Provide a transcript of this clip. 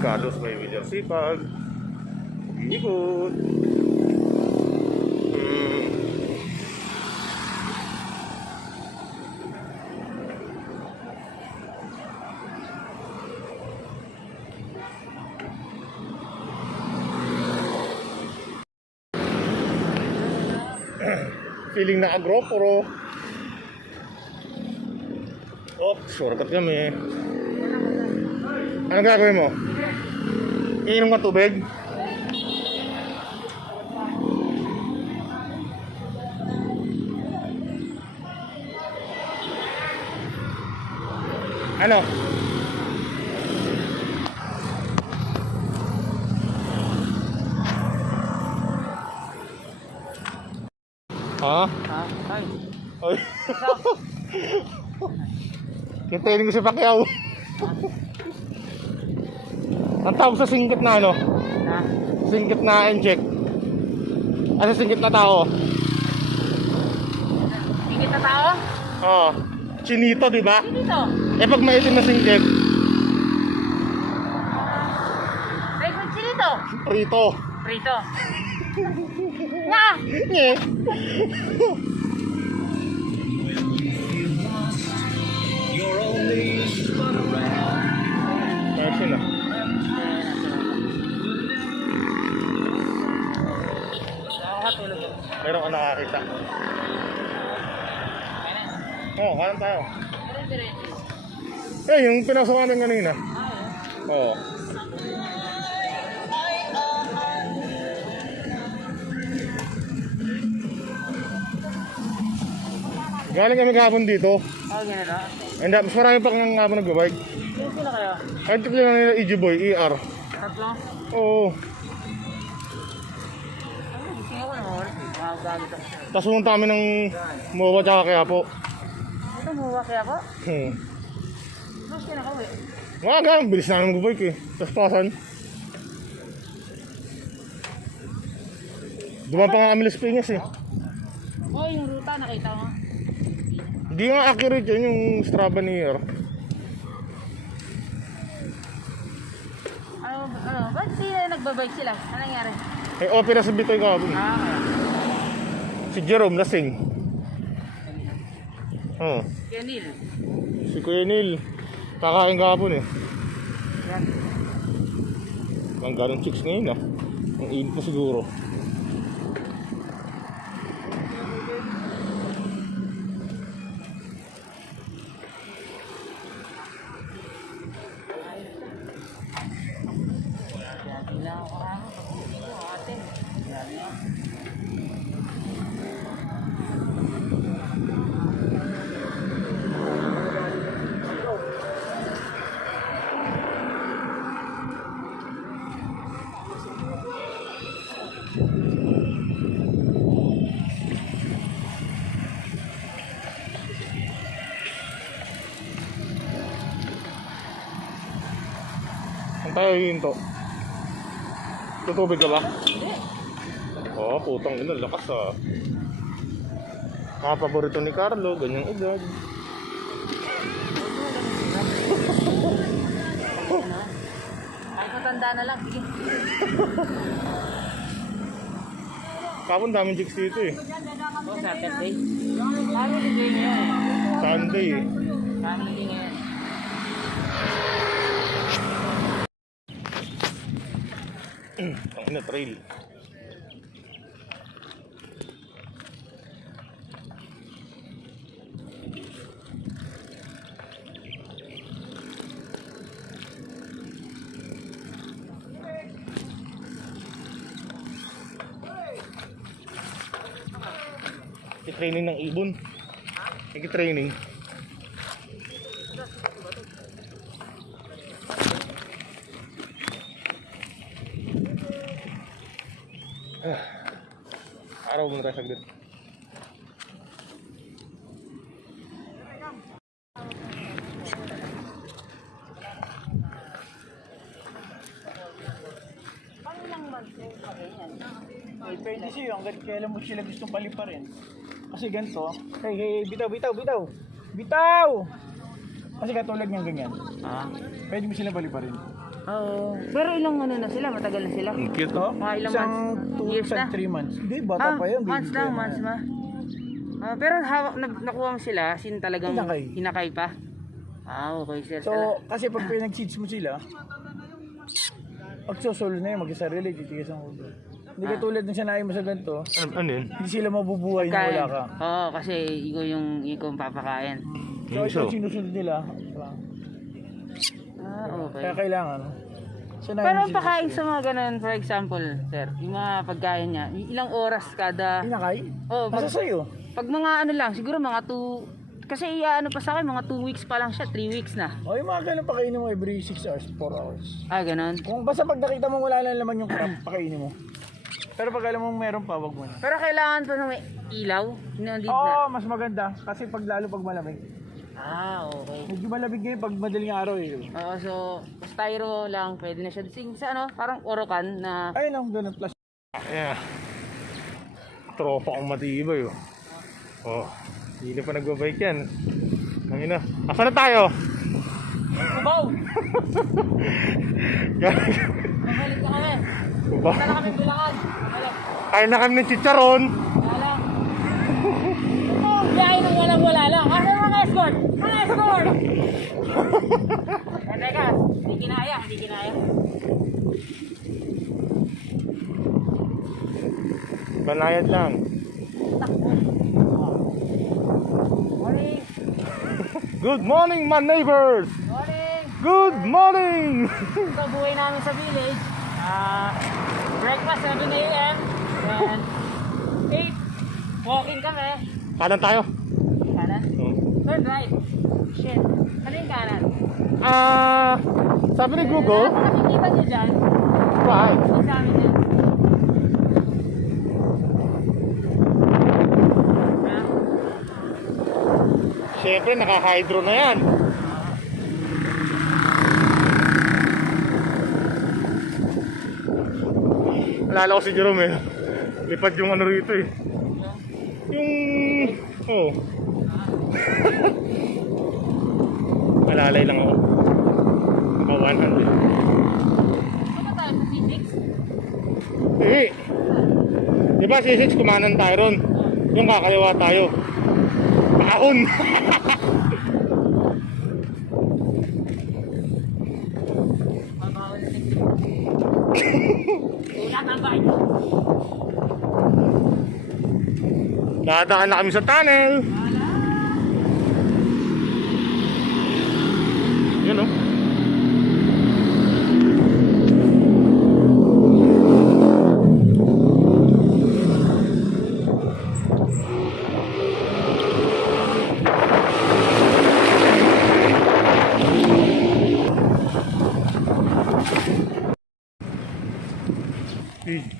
delikado sa may William Sipag. Ikot. Feeling na agroporo. Oh, shortcut kami. Anong gagawin mo? Iinom ka tubig? Ano? Ha? Ay. Ay. Kintayin ko si Pacquiao. Ang tawag sa singkit na ano? Na? Singkit na inject. Ano singkit na tao? Singkit na tao? Oo. Chinito, di ba? Chinito? Eh pag maitim na singkit, Record chinito? prito. Prito. Nga! Nye. Ayos yun ah. Nakakatulog. Meron ka nakakita. Oo, kanan tayo. Eh, yung pinasok namin kanina. Oo. Galing kami kahapon dito. Ganito? And mas marami pa kang kahapon nag-bike. Sino sila kayo? Kahit ito lang nila EG Boy, ER. Tatlo? Oo. Gising ako na oras. Magagamit ako siya. Tapos pumunta kami ng Mowa tsaka Quiapo. Ito, muwa kaya ako? Hmm. Mas kinakawi. Mga bilis na namin mag-bike eh. Tapos pasan. Dumaan pa nga kami Las Piñas eh. Oh, yung ruta, nakita mo? Hindi nga accurate yun yung Strava ni ER. Ba't di nagbabike sila? Ano nangyari? Eh, opera sa Bitoy kahapon. Kaya. Si Jerome lasing. Oo. Kaya Neil. Si Kuya Neil. Kakain kahapon eh. Yan. Ang ganong chicks ngayon ah. Ang init po siguro. Kailangan ko ano, pag-ibig ko, ate. Yan yan. Saan tayo hinto? Tutubig ka ba? Hindi. Oo, putang ina, lakas ah. Paborito ni Carlo, ganyang edad. Kahit matanda na lang, sige. Kapon daming chicks dito eh. Oh, Saturday. Saturday ngayon eh. Sunday eh. Saturday ngayon. Ang ina, trail. I-training ng ibon. I-training. Araw muna tayo saglit. Pwede siya hanggat kailan mo sila gustong paliparin. Kasi ganito, hey, bitaw! Kasi katulad niyang ganyan, Ah, pwede mo sila paliparin. Oo. Pero ilang ano na sila? Matagal na sila? Ang cute, Ito, oh. Mga ilang isang months? 2 Years na? 3 months. Hindi, bata pa yan. months baby lang, pa yan. months ma. Pero hawak, nakuha mo sila, talagang Hinakay. hinakay pa? Okay sir. So, kasi pag pinag-seeds mo sila, pag-solo na yun, mag-sarili, titigas ang ulo. Hindi ka tulad ng sanayin mo sa ganito, Ano yun? hindi sila mabubuhay na Kain. wala ka. Oo, kasi ikaw ang papakain. So, Yung ito sinusunod nila. Okay. Kaya kailangan, sanayin Pero mo ang sila. pakain sa mga ganun, for example, sir, yung mga pagkain niya, ilang oras kada... Hinakay? Oo, Nasa sa'yo. pag mga ano lang, siguro mga 2... Kasi ano pa sa akin, mga 2 weeks pa lang siya, 3 weeks na. O, yung mga ganun pakainin mo every 6 hours, 4 hours. Ganun. Kung basta pag nakita mo wala lang laman yung crab, pakainin mo. Pero pag alam mo meron pa, wag mo na. Pero kailangan pa na may ilaw? Hindi Oo, na. mas maganda. Kasi pag lalo pag malamig. Okay. Medyo malamig ngayon pag madaling araw eh. Oo, so, styro lang, pwede na siya. Sa ano, parang orokan na... Ayun lang, ganun. Plus. Yeah. Tropa kong matibay, oh. Oh, hindi na pa nagbabike yan. Ang ina. Asa na tayo? Kubaw! Mabalik na kami. Uba. Punta na kami Bulacan. Mabalik. Kain na kami ng chicharon. Wala lang. Biyahe nang wala lang. Asa mga escort? Mga escort! Teka, hindi kinaya. Banayad lang. Morning! Good morning, my neighbors! Morning! Good morning! Ito, buhay namin sa village. Breakfast 7 a.m. Then 8, walking kami. Kanan tayo. Kanan? Oh. Turn right. Shit. Ano yung kanan? Sabi ni Google, Ano nakikita nyo dyan? right. Yung sa amin dyan. Siyempre, naka-hydro na yan. Alala ko si Jerome eh. Lipad yung ano rito eh. Yung... Oh. Malalay lang ako. Naka 100. Ano tayo sa C6? Eh. Di ba C6 kumanan tayo ron? Yung kakaliwa tayo. Paon! Mabawal na rin. Ulat ang bike. Dadaan na kami sa tunnel. Yun oh. Eh.